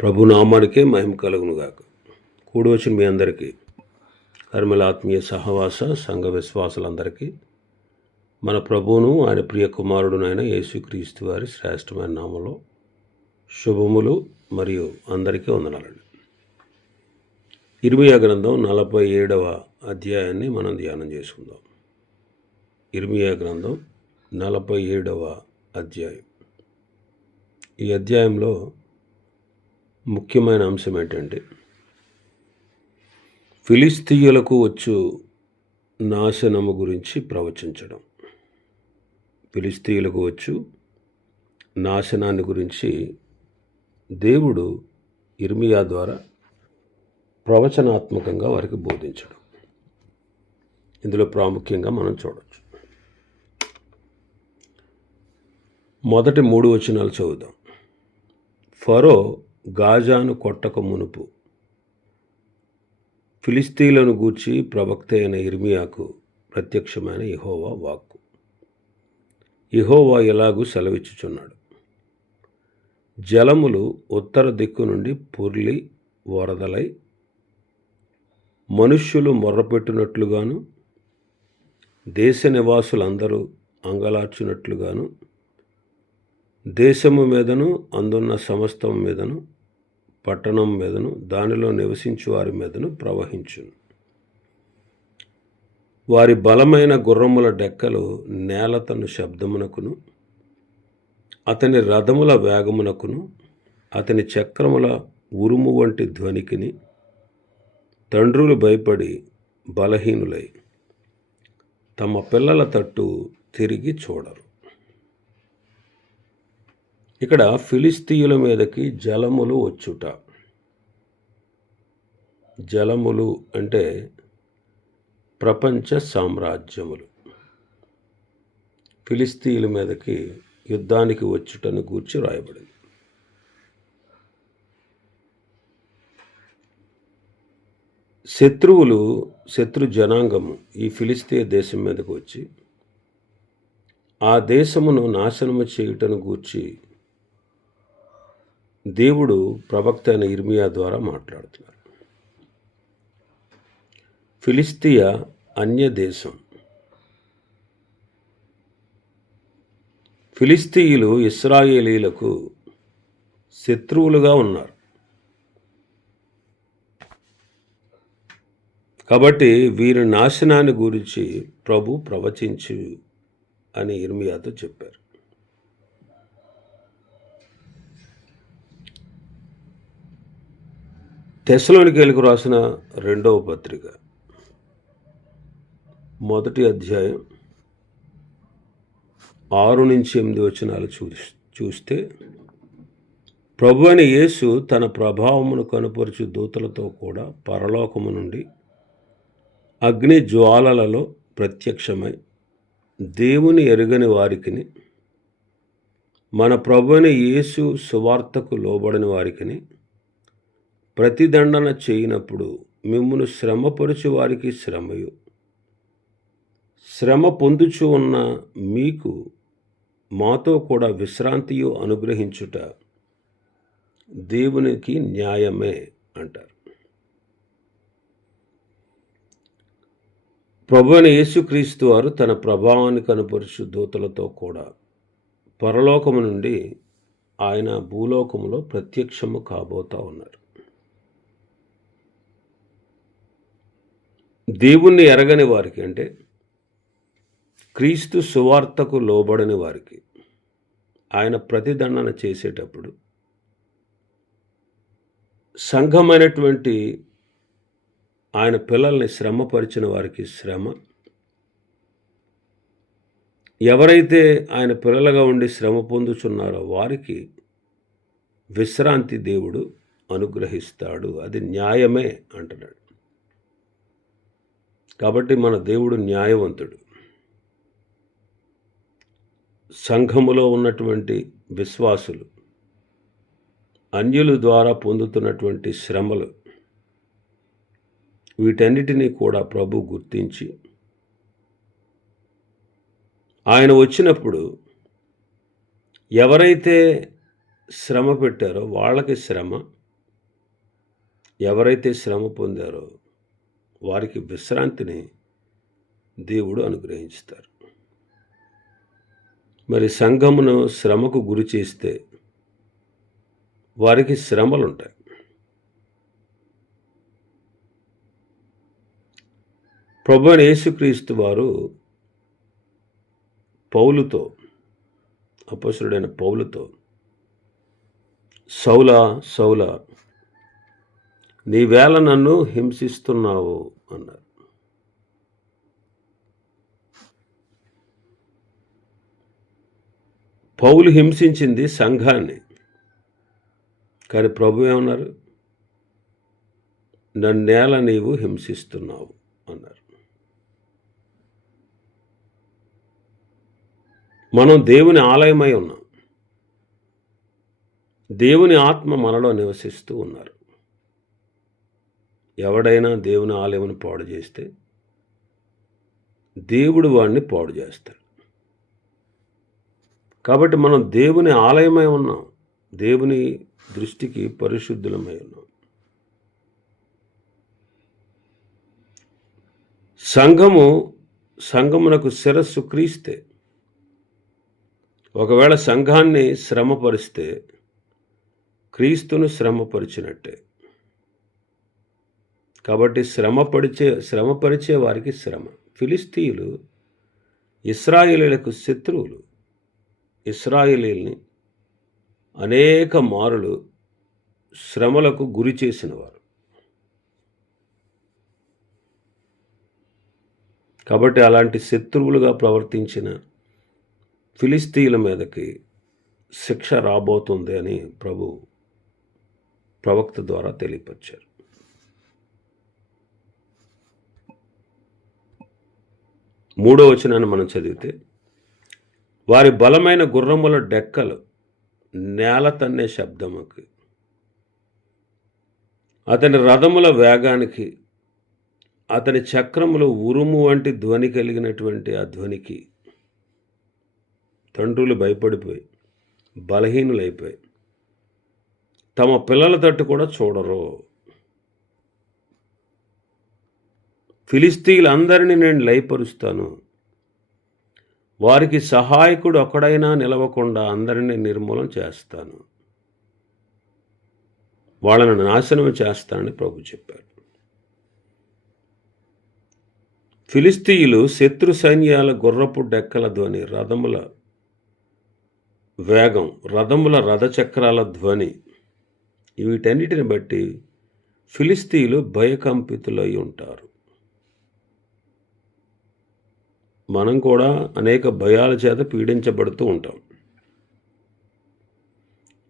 ప్రభు నామానికే మహిమ కలుగునుగాక. కూడి వచ్చిన మీ అందరికీ, కర్మల ఆత్మీయ సహవాస సంఘ విశ్వాసులందరికీ మన ప్రభువును ఆయన ప్రియ కుమారుడునైన యేసుక్రీస్తు వారి శ్రేష్టమైన నామంలో శుభములు మరియు అందరికీ వందనాలండి. ఇర్మీయా గ్రంథం 47వ అధ్యాయాన్ని మనం ధ్యానం చేసుకుందాం. ఇర్మీయా గ్రంథం 47వ అధ్యాయం. ఈ అధ్యాయంలో ముఖ్యమైన అంశం ఏంటంటే, ఫిలిస్తీయులకు వచ్చు నాశనము గురించి ప్రవచించడం. ఫిలిస్తీయులకు వచ్చు నాశనాన్ని గురించి దేవుడు ఇర్మీయా ద్వారా ప్రవచనాత్మకంగా వారికి బోధించడం. ఇందులో ప్రాముఖ్యంగా మనం చూడవచ్చు. మొదటి 3 వచనాలు చదువుదాం. ఫరో గాజాను కొట్టక మునుపు ఫిలిస్తీయులను గూర్చి ప్రవక్త అయిన ఇర్మీయాకు ప్రత్యక్షమైన యెహోవా వాక్కు. యెహోవా ఎలాగూ సెలవిచ్చుచున్నాడు: జలములు ఉత్తర దిక్కు నుండి పొర్లి వరదలై మనుష్యులు మొర్రపెట్టినట్లుగాను, దేశ నివాసులందరూ అంగలార్చినట్లుగాను, దేశము మీదను అందున్న సమస్తం మీదను, పట్టణం మీదను, దానిలో నివసించు వారి మీదను ప్రవహించును. వారి బలమైన గుర్రముల డెక్కలు నేలతను శబ్దమునకును, అతని రథముల వేగమునకును, అతని చక్రముల ఉరుము వంటి ధ్వనికిని తండ్రులు భయపడి బలహీనులై తమ పిల్లల తట్టు తిరిగి చూడరు. ఇక్కడ ఫిలిస్తీయుల మీదకి జలములు వచ్చుట. జలములు అంటే ప్రపంచ సామ్రాజ్యములు ఫిలిస్తీయుల మీదకి యుద్ధానికి వచ్చుటను గూర్చి రాయబడింది. శత్రు జనాంగము ఈ ఫిలిస్తీయ దేశం మీదకు వచ్చి ఆ దేశమును నాశనము చేయుటను గూర్చి దేవుడు ప్రవక్త అయిన ఇర్మీయా ద్వారా మాట్లాడుతున్నారు. ఫిలిస్తీయ అన్య దేశం. ఫిలిస్తీయులు ఇశ్రాయేలీలకు శత్రువులుగా ఉన్నారు. కాబట్టి వీరి నాశనాన్ని గురించి ప్రభు ప్రవచించు అని ఇర్మీయాతో చెప్పారు. తెస్సలోనికీయులకు రాసిన 2వ పత్రిక 1వ అధ్యాయం 6-8 వచనాలు చూస్తే, ప్రభు అయిన యేసు తన ప్రభావమును కనుపరుచు దూతలతో కూడా పరలోకము నుండి అగ్ని జ్వాలలలో ప్రత్యక్షమై దేవుని ఎరుగని వారికిని, మన ప్రభు అయిన యేసు సువార్తకు లోబడిన వారికిని ప్రతిదండన చేయనప్పుడు మిమ్మును శ్రమపరుచు వారికి శ్రమయు, శ్రమ పొందుచు ఉన్న మీకు మాతో కూడా విశ్రాంతియు అనుగ్రహించుట దేవునికి న్యాయమే అంటారు. ప్రభువైన యేసుక్రీస్తు వారు తన ప్రభావాన్ని కనపరుచు దూతలతో కూడా పరలోకము నుండి ఆయన భూలోకములో ప్రత్యక్షము కాబోతా ఉన్నారు. దేవుణ్ణి ఎరగని వారికి, అంటే క్రీస్తు సువార్తకు లోబడని వారికి ఆయన ప్రతిదండన చేసేటప్పుడు సంఘమైనటువంటి ఆయన పిల్లల్ని శ్రమపరిచిన వారికి శ్రమ, ఎవరైతే ఆయన పిల్లలుగా ఉండి శ్రమ పొందుచున్నారో వారికి విశ్రాంతి దేవుడు అనుగ్రహిస్తాడు. అది న్యాయమే అంటున్నాడు. కాబట్టి మన దేవుడు న్యాయవంతుడు. సంఘములో ఉన్నటువంటి విశ్వాసులు అన్యుల ద్వారా పొందుతున్నటువంటి శ్రమలు, వీటన్నిటినీ కూడా ప్రభు గుర్తించి ఆయన వచ్చినప్పుడు ఎవరైతే శ్రమ పెట్టారో వాళ్ళకి శ్రమ, ఎవరైతే శ్రమ పొందారో వారికి విశ్రాంతిని దేవుడు అనుగ్రహిస్తారు. మరి సంఘమును శ్రమకు గురి చేస్తే వారికి శ్రమలుంటాయి. ప్రభువైన యేసుక్రీస్తు వారు పౌలుతో, అపొస్తలుడైన పౌలుతో, సౌలా సౌలా నీవేళ నన్ను హింసిస్తున్నావు అన్నారు. పౌలు హింసించింది సంఘాన్ని, కానీ ప్రభు ఏమన్నారు? నన్నేల నీవు హింసిస్తున్నావు అన్నారు. మనం దేవుని ఆలయమై ఉన్నాం. దేవుని ఆత్మ మనలో నివసిస్తూ ఉన్నారు. ఎవడైనా దేవుని ఆలయమును పాడు చేస్తే దేవుడు వాడిని పాడు చేస్తాడు. కాబట్టి మనం దేవుని ఆలయమై ఉన్నాం. దేవుని దృష్టికి పరిశుద్ధులమై ఉన్నాం. సంఘమునకు శిరస్సు క్రీస్తే. ఒకవేళ సంఘాన్ని శ్రమపరిస్తే క్రీస్తును శ్రమపరిచినట్టే. కాబట్టి శ్రమపరిచే వారికి శ్రమ. ఫిలిస్తీయులు ఇశ్రాయేలీయులకు శత్రువులు. ఇశ్రాయేలీయుల్ని అనేక మారులు శ్రమలకు గురి చేసినవారు. కాబట్టి అలాంటి శత్రువులుగా ప్రవర్తించిన ఫిలిస్తీయుల మీదకి శిక్ష రాబోతుంది అని ప్రభు ప్రవక్త ద్వారా తెలియపరిచారు. మూడో వచనాన్ని మనం చదివితే, వారి బలమైన గుర్రముల డెక్కలు నేల తన్నే శబ్దముకి, అతని రథముల వేగానికి, అతని చక్రములు ఉరుము వంటి ధ్వని కలిగినటువంటి ఆ ధ్వనికి తండ్రులు భయపడిపోయి బలహీనులైపోయి తమ పిల్లల తట్టు కూడా చూడరు. ఫిలిస్తీయులందరినీ నేను లయపరుస్తాను, వారికి సహాయకుడు ఒక్కడైనా నిలవకుండా అందరినీ నిర్మూలన చేస్తాను, వాళ్ళను నాశనం చేస్తానని ప్రభు చెప్పారు. ఫిలిస్తీయులు శత్రు సైన్యాల గుర్రపు డెక్కల ధ్వని, రథముల వేగం, రథముల రథచక్రాల ధ్వని, వీటన్నిటిని బట్టి ఫిలిస్తీయులు భయకంపితులై ఉంటారు. మనం కూడా అనేక భయాల చేత పీడించబడుతూ ఉంటాం.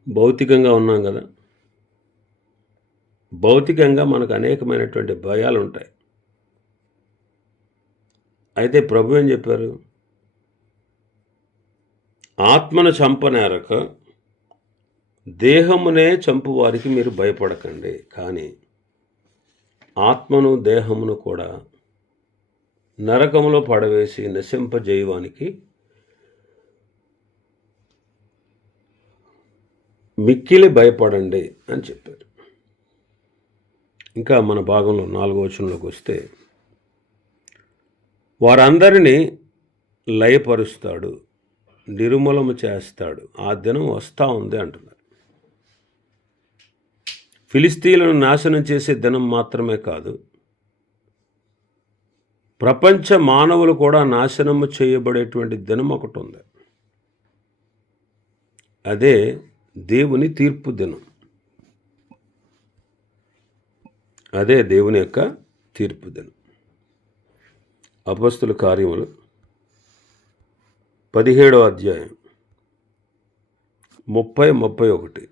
భౌతికంగా ఉన్నాం కదా, భౌతికంగా మనకు అనేకమైనటువంటి భయాలు ఉంటాయి. అయితే ప్రభు ఏం చెప్పారు? ఆత్మను చంపనేరక దేహమునే చంపువారికి మీరు భయపడకండి, కానీ ఆత్మను దేహమును కూడా నరకములో పడవేసి నశింపజేయవానికి మిక్కిలి భయపడండి అని చెప్పారు. ఇంకా మన భాగంలో 4వ వచనంలోకి వస్తే, వారందరినీ లయపరుస్తాడు, నిర్మూలము చేస్తాడు, ఆ దినం వస్తూ ఉంది అంటున్నారు. ఫిలిస్తీయులను నాశనం చేసే దినం మాత్రమే కాదు, ప్రపంచ మానవులు కూడా నాశనము చేయబడేటువంటి దినం ఒకటి ఉంది. అదే దేవుని తీర్పు దినం. అదే దేవుని యొక్క తీర్పు దినం. అపొస్తలుల కార్యములు 17వ అధ్యాయం 30-31.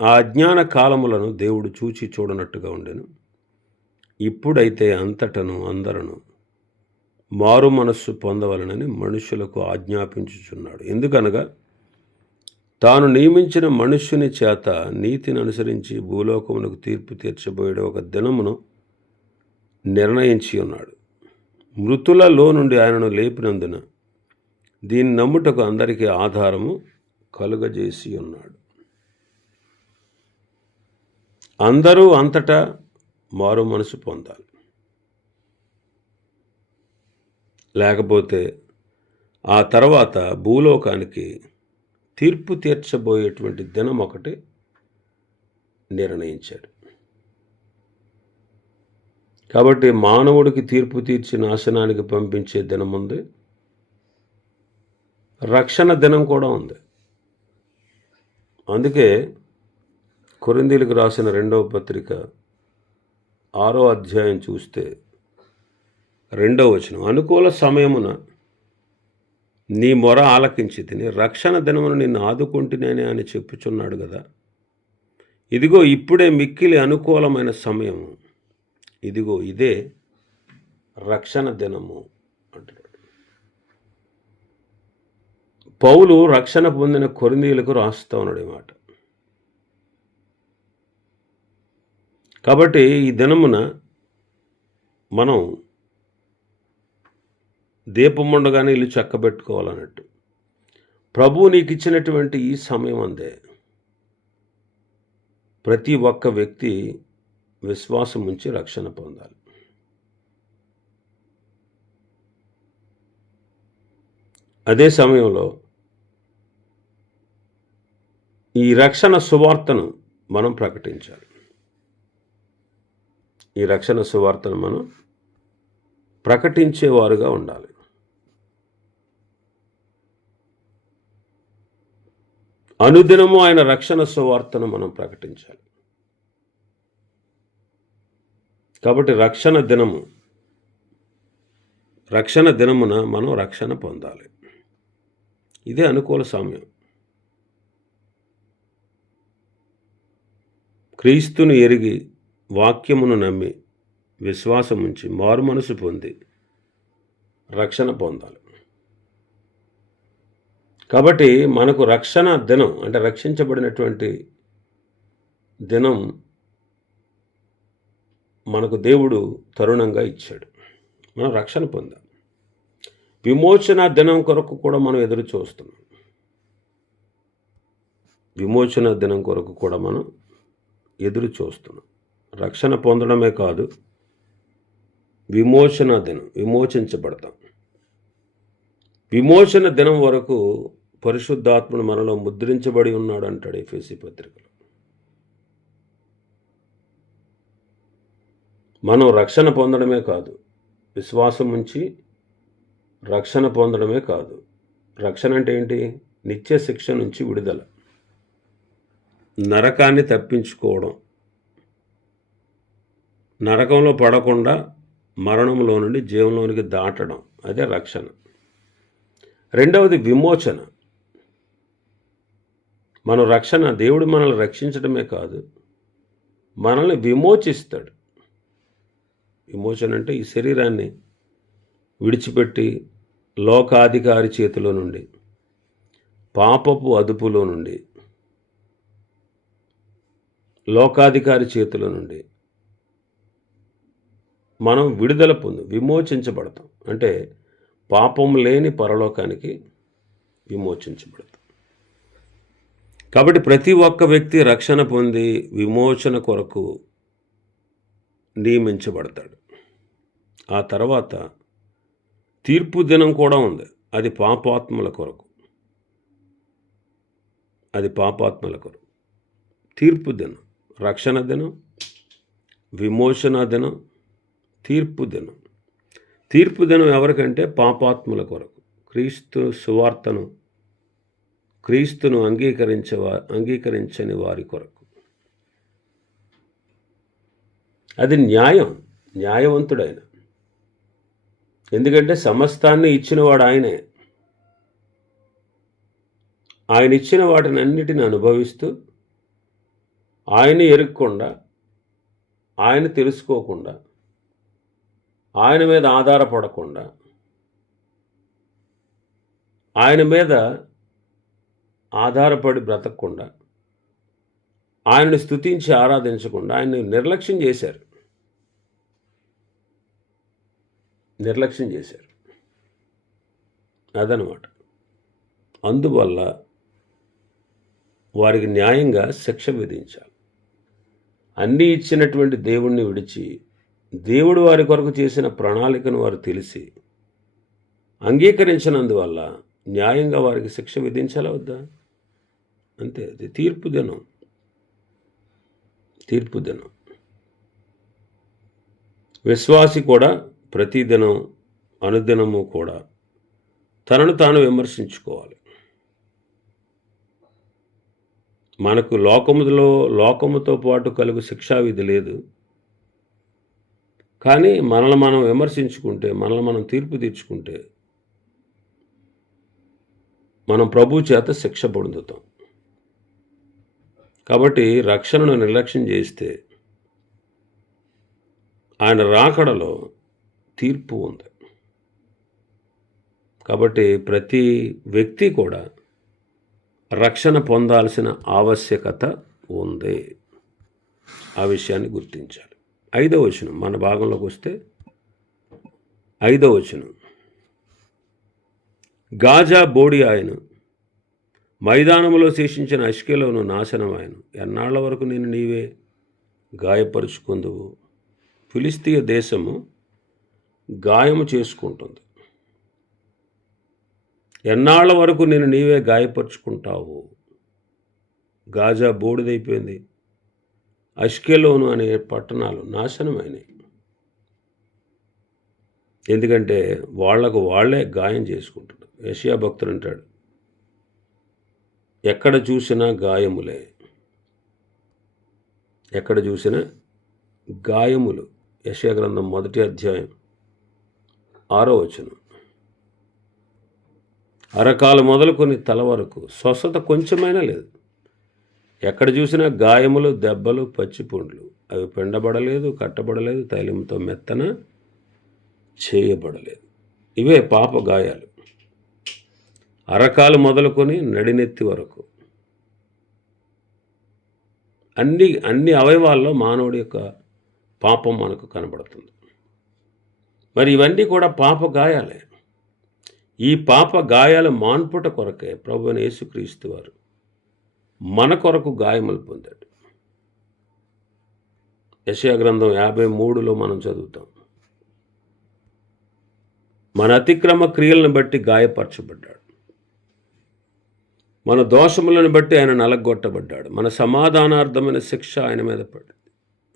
ఆ అజ్ఞాన కాలములను దేవుడు చూచి చూడనట్టుగా ఉండెను. ఇప్పుడైతే అంతటను అందరను మారు మనస్సు పొందవలనని మనుషులకు ఆజ్ఞాపించుచున్నాడు. ఎందుకనగా తాను నియమించిన మనుష్యుని చేత నీతిని అనుసరించి భూలోకమునకు తీర్పు తీర్చబోయే ఒక దినమును నిర్ణయించి ఉన్నాడు. మృతులలో నుండి ఆయనను లేపినందున దీన్ని నమ్ముటకు అందరికీ ఆధారము కలుగజేసి ఉన్నాడు. అందరూ అంతటా మారు మనసు పొందాలి. లేకపోతే ఆ తర్వాత భూలోకానికి తీర్పు తీర్చబోయేటువంటి దినం ఒకటి నిర్ణయించాడు. కాబట్టి మానవుడికి తీర్పు తీర్చి నాశనానికి పంపించే దినం ఉంది, రక్షణ దినం కూడా ఉంది. అందుకే కొరింథీయులకు రాసిన 2వ పత్రిక 6వ అధ్యాయం చూస్తే 2వ వచనం, అనుకూల సమయమున నీ మొర ఆలకించి తిని రక్షణ దినమున నిన్ను ఆదుకుంటునేనే అని చెప్పుచున్నాడు కదా. ఇదిగో ఇప్పుడే మిక్కిలి అనుకూలమైన సమయము, ఇదిగో ఇదే రక్షణ దినము అంటున్నాడు. పౌలు రక్షణ పొందిన కొరింథీయులకు రాస్తా ఉన్నాడు ఈ మాట. కాబట్టి ఈ దినమున మనం దీపం ఉండగానే ఇల్లు చక్కబెట్టుకోవాలన్నట్టు ప్రభువు నీకు ఇచ్చినటువంటి ఈ సమయం అందే ప్రతి ఒక్క వ్యక్తి విశ్వాసం ఉంచి రక్షణ పొందాలి. అదే సమయంలో ఈ రక్షణ సువార్తను మనం ప్రకటించాలి. ఈ రక్షణ సువార్తను మనం ప్రకటించేవారుగా ఉండాలి. అనుదినము ఆయన రక్షణ సువార్తను మనం ప్రకటించాలి. కాబట్టి రక్షణ దినమున మనం రక్షణ పొందాలి. ఇదే అనుకూల సమయం. క్రీస్తును ఎరిగి వాక్యమును నమ్మి విశ్వాసం ఉంచి మారు మనసు పొంది రక్షణ పొందాలి. కాబట్టి మనకు రక్షణ దినం అంటే రక్షించబడినటువంటి దినం మనకు దేవుడు తరుణంగా ఇచ్చాడు. మనం రక్షణ పొందాం. విమోచన దినం కొరకు కూడా మనం ఎదురు చూస్తున్నాం. విమోచన దినం కొరకు కూడా మనం ఎదురు చూస్తున్నాం. రక్షణ పొందడమే కాదు, విమోచన దినం విమోచించబడతాం. విమోచన దినం వరకు పరిశుద్ధాత్ముడు మనలో ముద్రించబడి ఉన్నాడు అంటాడు ఎఫెసీ పత్రికలో. మనం రక్షణ పొందడమే కాదు, విశ్వాసం ఉంచి రక్షణ పొందడమే కాదు. రక్షణ అంటే ఏంటి? నిత్య శిక్ష నుంచి విడుదల, నరకాన్ని తప్పించుకోవడం, నరకంలో పడకుండా మరణంలో నుండి జీవంలోనికి దాటడం, అదే రక్షణ. రెండవది విమోచన. మన రక్షణ, దేవుడు మనల్ని రక్షించడమే కాదు, మనల్ని విమోచిస్తాడు. విమోచన అంటే ఈ శరీరాన్ని విడిచిపెట్టి లోకాధికారి చేతిలో నుండి, పాపపు అదుపులో నుండి, లోకాధికారి చేతిలో నుండి మనం విడుదల విమోచించబడతాం. అంటే పాపం లేని పరలోకానికి విమోచించబడతాం. కాబట్టి ప్రతి ఒక్క వ్యక్తి రక్షణ పొంది విమోచన కొరకు నియమించబడతాడు. ఆ తర్వాత తీర్పు దినం కూడా ఉంది. అది పాపాత్ముల కొరకు. తీర్పు దినం, రక్షణ దినం, విమోచన దినం, తీర్పు దినం. తీర్పు దినం ఎవరికంటే పాపాత్ముల కొరకు, క్రీస్తును అంగీకరించని వారి కొరకు. అది న్యాయవంతుడైన. ఎందుకంటే సమస్తాన్ని ఇచ్చినవాడు ఆయనే. ఆయన ఇచ్చిన వాటిని అన్నిటిని అనుభవిస్తూ, ఆయన ఎరుగకుండా, ఆయన తెలుసుకోకుండా, ఆయన మీద ఆధారపడకుండా, ఆయన మీద ఆధారపడి బ్రతకకుండా, ఆయనను స్తుతించి ఆరాధించకుండా ఆయన్ని నిర్లక్ష్యం చేశారు. అదనమాట. అందువల్ల వారికి న్యాయంగా శిక్ష విధించాలి. అన్నీ ఇచ్చినటువంటి దేవుణ్ణి విడిచి దేవుడు వారి కొరకు చేసిన ప్రణాళికను వారు తెలిసి అంగీకరించినందువల్ల న్యాయంగా వారికి శిక్ష విధించాలా వద్దా? అంతే, అది తీర్పు దినం. విశ్వాసి కూడా ప్రతిదినం అనుదినము కూడా తనను తాను విమర్శించుకోవాలి. మనకు లోకముతో పాటు కలుగు శిక్షావిధి లేదు. కానీ మనల్ని మనం విమర్శించుకుంటే, మనల్ని మనం తీర్పు తీర్చుకుంటే మనం ప్రభు చేత శిక్ష పొందుతాం. కాబట్టి రక్షణను నిర్లక్ష్యం చేస్తే ఆయన రాకడలో తీర్పు ఉంది. కాబట్టి ప్రతి వ్యక్తి కూడా రక్షణ పొందాల్సిన ఆవశ్యకత ఉంది. ఆ విషయాన్ని గుర్తించాలి. 5వ వచనం మన భాగంలోకి వస్తే 5వ వచనం, గాజా బోడి ఆయను, మైదానములో శేషించిన అష్కెలోను నాశనమాయను. ఎన్నాళ్ల వరకు నేను నీవే గాయపరుచుకుందువు? ఫిలిస్తీయ దేశము గాయము చేసుకుంటుంది. ఎన్నాళ్ల వరకు నేను నీవే గాయపరుచుకుంటావు? గాజా బోడిదైపోయింది. అష్కెలోను అనే పట్టణాలు నాశనమైనవి. ఎందుకంటే వాళ్లకు వాళ్లే గాయం చేసుకుంటారు. యెషయా భక్తుడు అంటాడు, ఎక్కడ చూసినా గాయములే, ఎక్కడ చూసినా గాయములు. యెషయా గ్రంథం 1వ అధ్యాయం 6వ వచనం. అరకాలు మొదలుకొని తల వరకు స్వస్థత కొంచెమైనా లేదు. ఎక్కడ చూసినా గాయములు, దెబ్బలు, పచ్చిపుండ్లు. అవి పిండబడలేదు, కట్టబడలేదు, తైలంతో మెత్తన చేయబడలేదు. ఇవే పాప గాయాలు. అరకాలు మొదలుకొని నడినెత్తి వరకు అన్ని అవయవాల్లో మానవుడి యొక్క పాపం మనకు కనబడుతుంది. మరి ఇవన్నీ కూడా పాప గాయాలే. ఈ పాప గాయాల మాన్పుట కొరకే ప్రభువైన యేసుక్రీస్తు వారు మన కొరకు గాయములు పొందాడు. యెషయా గ్రంథం 53లో మనం చదువుతాం, మన అతిక్రమ క్రియలను బట్టి గాయపరచబడ్డాడు, మన దోషములను బట్టి ఆయన నలగొట్టబడ్డాడు, మన సమాధానార్థమైన శిక్ష ఆయన మీద పడింది,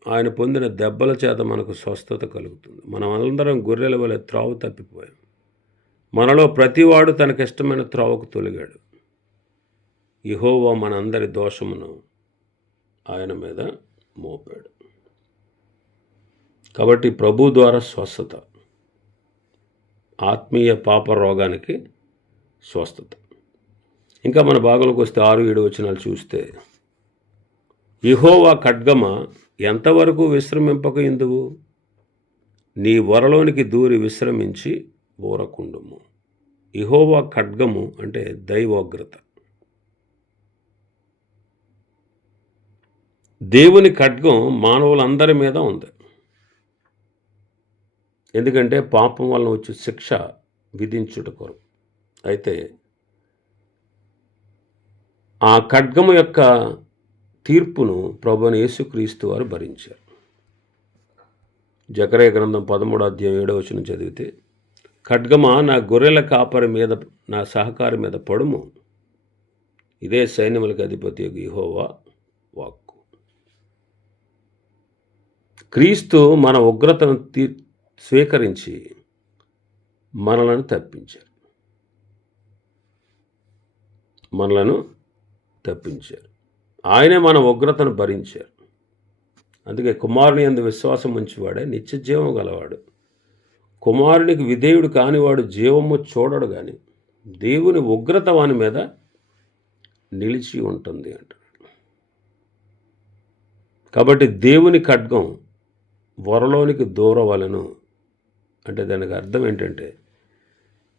ఆయన పొందిన దెబ్బల చేత మనకు స్వస్థత కలుగుతుంది. మనం అందరం గొర్రెల వలె త్రోవ తప్పిపోయాం. మనలో ప్రతివాడు తనకిష్టమైన త్రోవకు తొలిగాడు. యెహోవా మనందరి దోషమును ఆయన మీద మోపాడు. కాబట్టి ప్రభు ద్వారా స్వస్థత, ఆత్మీయ పాప రోగానికి స్వస్థత. ఇంకా మన భాగంలోకి వస్తే 6-7 వచనాలు చూస్తే, యెహోవా ఖడ్గమా ఎంతవరకు విశ్రమింపక ఇందువు? నీ వరలోనికి దూరి విశ్రమించి ఊరకుండుము. యెహోవా ఖడ్గము అంటే దైవోగ్రత. దేవుని ఖడ్గం మానవులందరి మీద ఉంది. ఎందుకంటే పాపం వలన వచ్చే శిక్ష విధించుట కొరకు. అయితే ఆ ఖడ్గము యొక్క తీర్పును ప్రభువైన యేసుక్రీస్తు వారు భరించారు. జకర్యా గ్రంథం 13వ అధ్యాయం 7వ వచనం చదివితే, ఖడ్గమా నా గొర్రెల కాపరి మీద, నా సహకారి మీద పడుము. ఇదే సైన్యములకు అధిపతి యెహోవా వాక్కు. క్రీస్తు మన ఉగ్రతను స్వీకరించి మనలను తప్పించారు. ఆయనే మన ఉగ్రతను భరించారు. అందుకే కుమారుని యందు విశ్వాసం ఉంచేవాడే నిత్య జీవం గలవాడు. కుమారునికి విధేయుడు కానివాడు జీవము చూడడు, కానీ దేవుని ఉగ్రత వాని మీద నిలిచి ఉంటుంది అంటాడు. కాబట్టి దేవుని ఖడ్గం వరలోనికి దూరవలను అంటే దానికి అర్థం ఏంటంటే,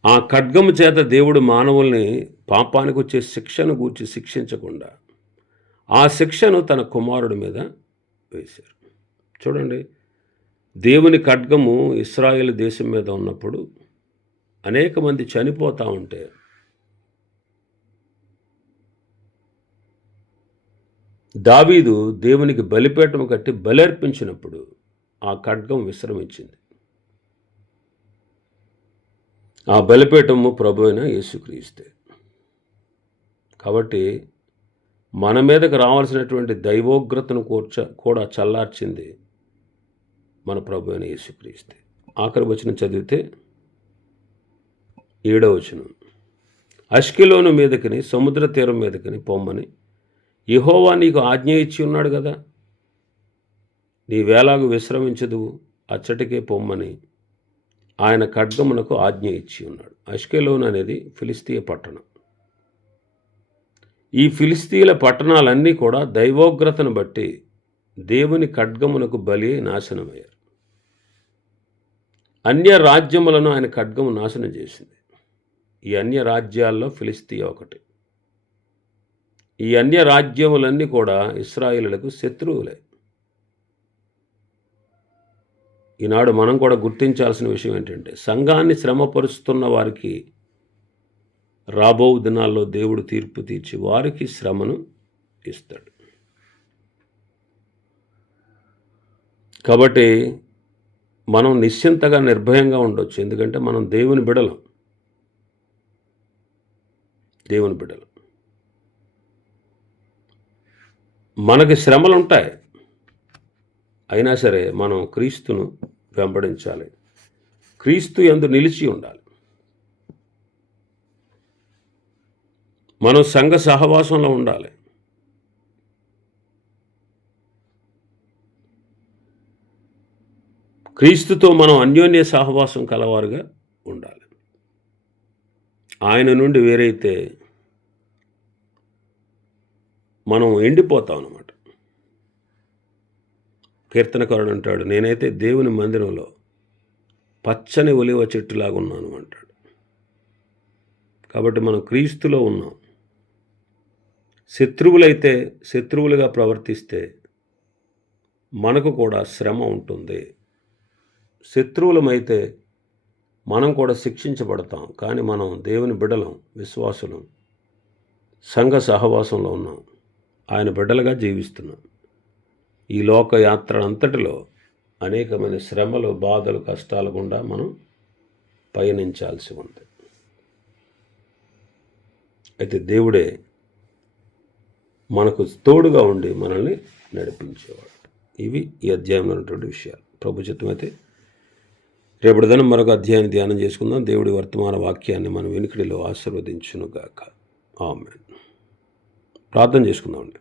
ఆ ఖడ్గము చేత దేవుడు మానవుల్ని పాపానికి వచ్చే శిక్షను గూర్చి శిక్షించకుండా ఆ శిక్షను తన కుమారుడి మీద వేశారు. చూడండి, దేవుని ఖడ్గము ఇశ్రాయేలు దేశం మీద ఉన్నప్పుడు అనేక మంది చనిపోతూ ఉంటే దావీదు దేవునికి బలిపీఠం కట్టి బలర్పించినప్పుడు ఆ ఖడ్గం విశ్రమించింది. ఆ బలిపీఠము ప్రభు అయిన యేసుక్రీస్తే. కాబట్టి మన మీదకు రావాల్సినటువంటి దైవోగ్రతను కూడా చల్లార్చింది మన ప్రభు అయిన యేసుక్రీస్తే. ఆఖరి వచనం చదివితే 7వ వచనం, అష్కెలోను మీదకిని సముద్ర తీరం మీదకిని పొమ్మని యెహోవా నీకు ఆజ్ఞ ఇచ్చి ఉన్నాడు కదా, నీవేలాగు విశ్రమించదువు, అచ్చటికే పొమ్మని ఆయన ఖడ్గమునకు ఆజ్ఞ ఇచ్చి ఉన్నాడు. అష్కెలోను అనేది ఫిలిస్తీయ పట్టణం. ఈ ఫిలిస్తీయుల పట్టణాలన్నీ కూడా దైవోగ్రతను బట్టి దేవుని ఖడ్గమునకు బలి నాశనమయ్యారు. అన్య రాజ్యములను ఆయన ఖడ్గము నాశనం చేసింది. ఈ అన్య రాజ్యాల్లో ఫిలిస్తీయ ఒకటి. ఈ అన్య రాజ్యములన్నీ కూడా ఇశ్రాయేలులకు శత్రువులే. ఈనాడు మనం కూడా గుర్తించాల్సిన విషయం ఏంటంటే, సంఘాన్ని శ్రమపరుస్తున్న వారికి రాబో దినాల్లో దేవుడు తీర్పు తీర్చి వారికి శ్రమను ఇస్తాడు. కాబట్టి మనం నిశ్చింతగా నిర్భయంగా ఉండొచ్చు. ఎందుకంటే మనం దేవుని బిడలం. మనకి శ్రమలు ఉంటాయి, అయినా సరే మనం క్రీస్తును వెంబడించాలి. క్రీస్తు యందు నిలిచి ఉండాలి. మనం సంఘ సహవాసంలో ఉండాలి. క్రీస్తుతో మనం అన్యోన్య సహవాసం కలవారుగా ఉండాలి. ఆయన నుండి వేరైతే మనం ఎండిపోతాం అన్నమాట. కీర్తనకారుడు అంటాడు, నేనైతే దేవుని మందిరంలో పచ్చని ఒలివ చెట్టులాగా ఉన్నాను అంటాడు. కాబట్టి మనం క్రీస్తులో ఉన్నాం. శత్రువులైతే శత్రువులుగా ప్రవర్తిస్తే మనకు కూడా శ్రమ ఉంటుంది. శత్రువులమైతే మనం కూడా శిక్షించబడతాం. కానీ మనం దేవుని బిడ్డలం, విశ్వాసులం, సంఘ సహవాసంలో ఉన్నాం, ఆయన బిడ్డలుగా జీవిస్తున్నాం. ఈ లోక యాత్ర అంతటిలో అనేకమైన శ్రమలు, బాధలు, కష్టాల గుండా మనం పయనించాల్సి ఉంది. అయితే దేవుడే మనకు తోడుగా ఉండి మనల్ని నడిపించేవాడు. ఇవి ఈ అధ్యాయంలో ఉన్నటువంటి విషయాలు. ప్రభు చిత్తమైతే రేపటి దినం మరొక అధ్యాయాన్ని ధ్యానం చేసుకుందాం. దేవుడి వర్తమాన వాక్యాన్ని మన వెనుకడిలో ఆశీర్వదించునుగాక. ఆమేన్. ప్రార్థన చేసుకుందామండి.